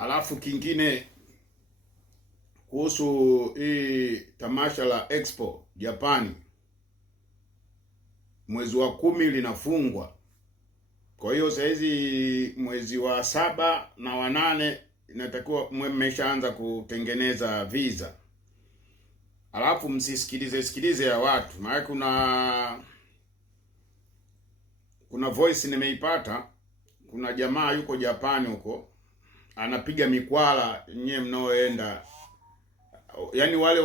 Alafu kingine kuhusu hii tamasha la Expo Japani, mwezi wa 10 linafungwa. Kwa hiyo saa hizi mwezi wa 7 na wa 8 inatakiwa mmeshaanza kutengeneza visa. Alafu msisikilize ya watu, maana kuna voice nimeipata, kuna jamaa yuko Japani huko anapiga mikwala nyewe mnaoenda, yaani wale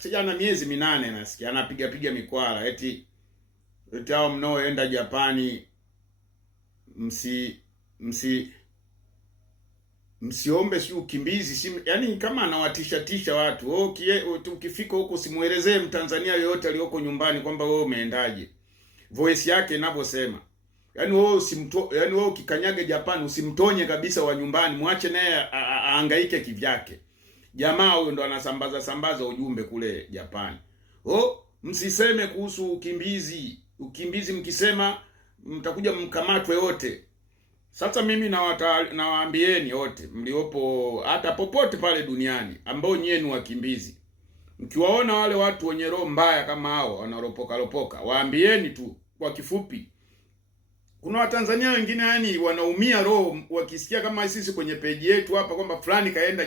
sijana miezi 8 nasikia anapiga mikwala eti hao mnaoenda Japani msiombe si ukimbizi, yaani kama anawatisha watu. Ukifika huko simuelezee Mtanzania yoyote aliyoko nyumbani kwamba wewe umeendaje. Voice yake inavyosema, yaani wewe ukikanyage Japani usimtonye kabisa wa nyumbani, muache naye ahangaike kivyake. Jamaa huyo ndo anasambaza ujumbe kule Japani. Msiseme kuhusu ukimbizi mkisema mtakuja mkamatwe wote. Sasa mimi nawaambieni wote mliopo hata popote pale duniani ambao nyie ni wakimbizi, mkiwaona wale watu wenye roho mbaya kama hao wanaropoka, waambieni tu kwa kifupi. Kuna Watanzania wengine yani wanaumia roho wakisikia kama sisi kwenye peji yetu hapa kwamba fulani kaenda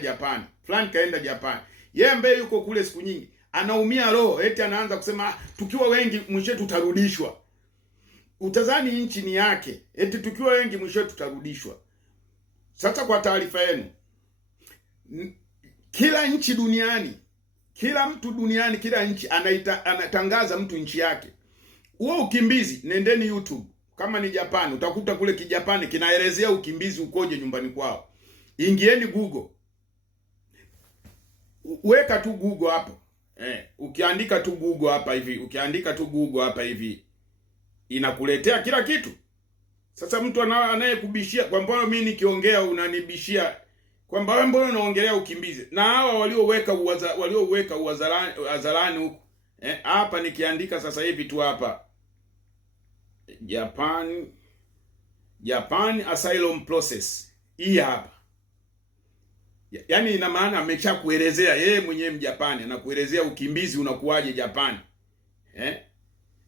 Japani. Yeye ambaye yuko kule siku nyingi anaumia roho, eti anaanza kusema tukiwa wengi mwisho tutarudishwa. Utazani nchi ni yake, eti tukiwa wengi mwisho tutarudishwa. Sasa kwa taarifa yenu, kila nchi duniani, kila mtu duniani, kila nchi anatangaza mtu nchi yake. Huo ukimbizi, nendeni YouTube. Kama ni Japani, utakuta kule Kijapani kinaelezea ukimbizi ukoje nyumbani kwao. Ingieni Google. Weka tu Google hapo. Ukiandika tu Google hapa hivi, inakuletea kila kitu. Sasa mtu anayekubishia kwa mfano mimi nikiongea unanibishia kwamba wewe mbona unaongelea ukimbizi, na hawa walioweka uwazalani huko hapa nikiandika sasa hivi tu hapa Japan asylum process, hii hapa, yaani ina maana ameshakuelezea yeye mwenyewe Mjapani, anakuelezea ukimbizi unakuaje Japani.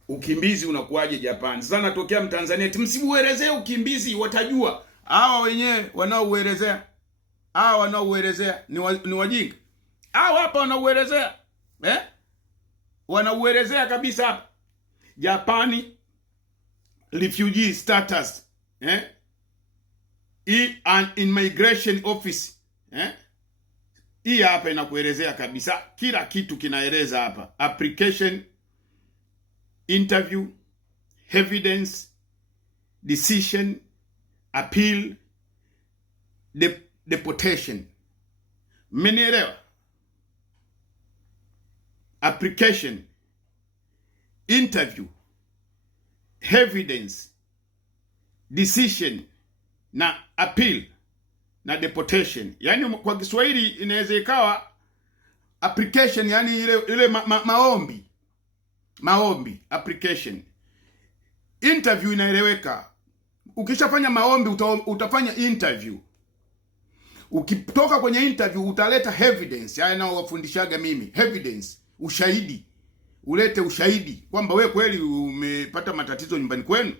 Ukimbizi unakuaje Japani. Sasa natokea Mtanzania msimuelezee ukimbizi, watajua hawa wenyewe wanaouelezea ni wajinga. Hawa hapa wanauelezea wanauelezea kabisa hapa Japani refugee status an immigration office hii hapa inakuelezea kabisa kila kitu, kinaeleza hapa application, interview, evidence, decision, appeal, deportation. Mmenielewa? Application, interview, evidence, decision na appeal na deportation. Yaani kwa Kiswahili inaweza ikawa application, yani ile maombi application. Interview inaeleweka. Ukishafanya maombi utafanya interview. Ukitoka kwenye interview utaleta evidence, yani nao wafundishaga mimi, evidence, ushahidi. Ulete ushahidi kwamba wewe kweli umepata matatizo nyumbani kwenu.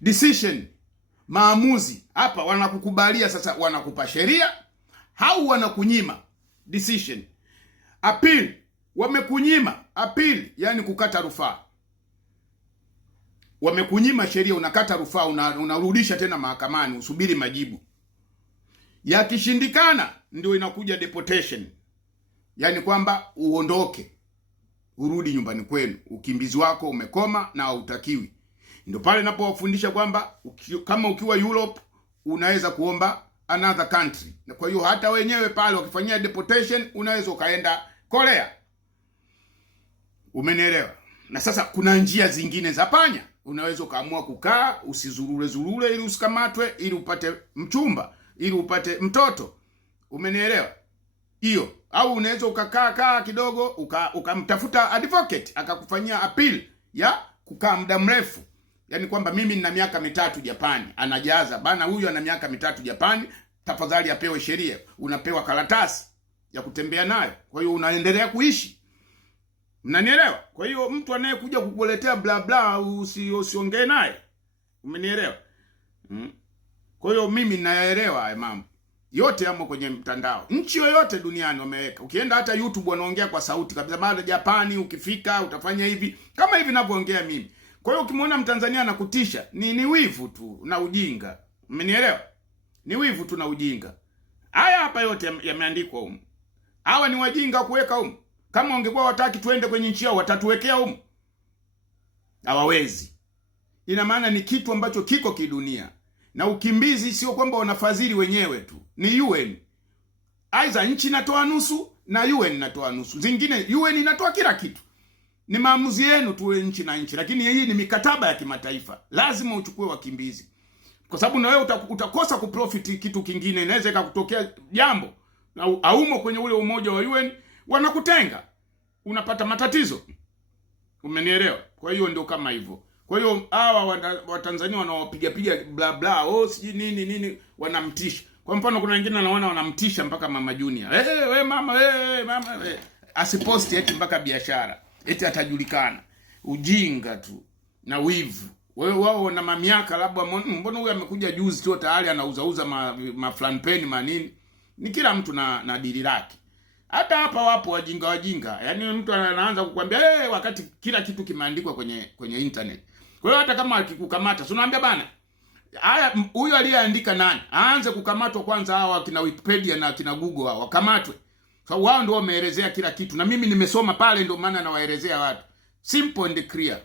Decision, maamuzi. Hapa wanakukubalia, sasa wanakupa sheria au wanakunyima. Decision. Appeal, wamekunyima. Appeal yani kukata rufaa. Wamekunyima sheria, unakata rufaa, unarudisha tena mahakamani usubiri majibu. Yakishindikana ndio inakuja deportation, yani kwamba uondoke urudi nyumbani kwenu, ukimbizi wako umekoma na hautakiwi. Ndio pale ninapowafundisha kwamba kama ukiwa Europe unaweza kuomba another country, na kwa hiyo hata wenyewe pale wakifanyia deportation unaweza ukaenda Korea. Umenielewa? Na sasa kuna njia zingine za panya. Unaweza ukaamua kukaa usizurure ili usikamatwe, ili upate mchumba, ili upate mtoto. Umenielewa? Hiyo. Au unaweza ukakaa kidogo ukamtafuta advocate akakufanyia appeal ya kukaa muda mrefu. Yaani kwamba mimi nina miaka 3 Japani, anajaza bana huyu ana miaka 3 Japani, tafadhali apewe sheria. Unapewa karatasi ya kutembea nayo, kwa hiyo unaendelea kuishi. Mnanielewa? Kwa hiyo mtu anayekuja kukuletea bla bla usiongee naye. Umenielewa? Kwa hiyo mimi nayaelewa haya mambo yote, yamo kwenye mtandao. Nchi yoyote duniani wameweka. Ukienda hata YouTube wanaongea kwa sauti kabisa. Baada Japani ukifika utafanya hivi kama hivi ninavyoongea mimi. Kwa hiyo ukimwona Mtanzania anakutisha, ni wivu tu na ujinga. Umenielewa? Ni wivu tu na ujinga. Haya hapa yote yameandikwa huko. Hawa ni wajinga kuweka huko. Kama ungekuwa wataki tuende kwenye nchi yao, watatuwekea huko. Hawawezi. Ina maana ni kitu ambacho kiko kidunia. Na ukimbizi sio kwamba wanafadhili wenyewe tu. Ni UN. Aiza nchi inatoa nusu na UN inatoa nusu. Zingine UN inatoa kila kitu. Ni maamuzi yenu tu nchi na nchi, lakini hii ni mikataba ya kimataifa. Lazima uchukue wakimbizi. Kwa sababu na wewe utakosa kuprofit kitu kingine. Inaweza ikakutokea jambo na aumo kwenye ule umoja wa UN, wanakutenga. Unapata matatizo. Umenielewa? Kwa hiyo ndio kama hivyo. Kwa hiyo hawa Watanzania wanaopiga bla bla, siji nini wanamtisha. Kwa mfano kuna wengine naona wanamtisha mpaka Mama Junior. We mama, mama, asiposti eti mpaka biashara. Eti atajulikana. Ujinga tu na wivu. Wao na mamiaka labda mbona huyu amekuja juzi tu tayari anauza maflanpeni manini. Ni kila mtu na dili lake. Hata hapa wapo wajinga. Yaani mtu anaanza kukwambia wakati kila kitu kimeandikwa kwenye internet. Kwa hiyo hata kama akikukamata, si unaambia bana, haya huyu aliyeandika nani? Aanze kukamatwa kwanza, hawa kina Wikipedia na kina Google hao wakamatwe. So wao ndio wameelezea kila kitu na mimi nimesoma pale, ndio maana nawaelezea watu. Simple and clear.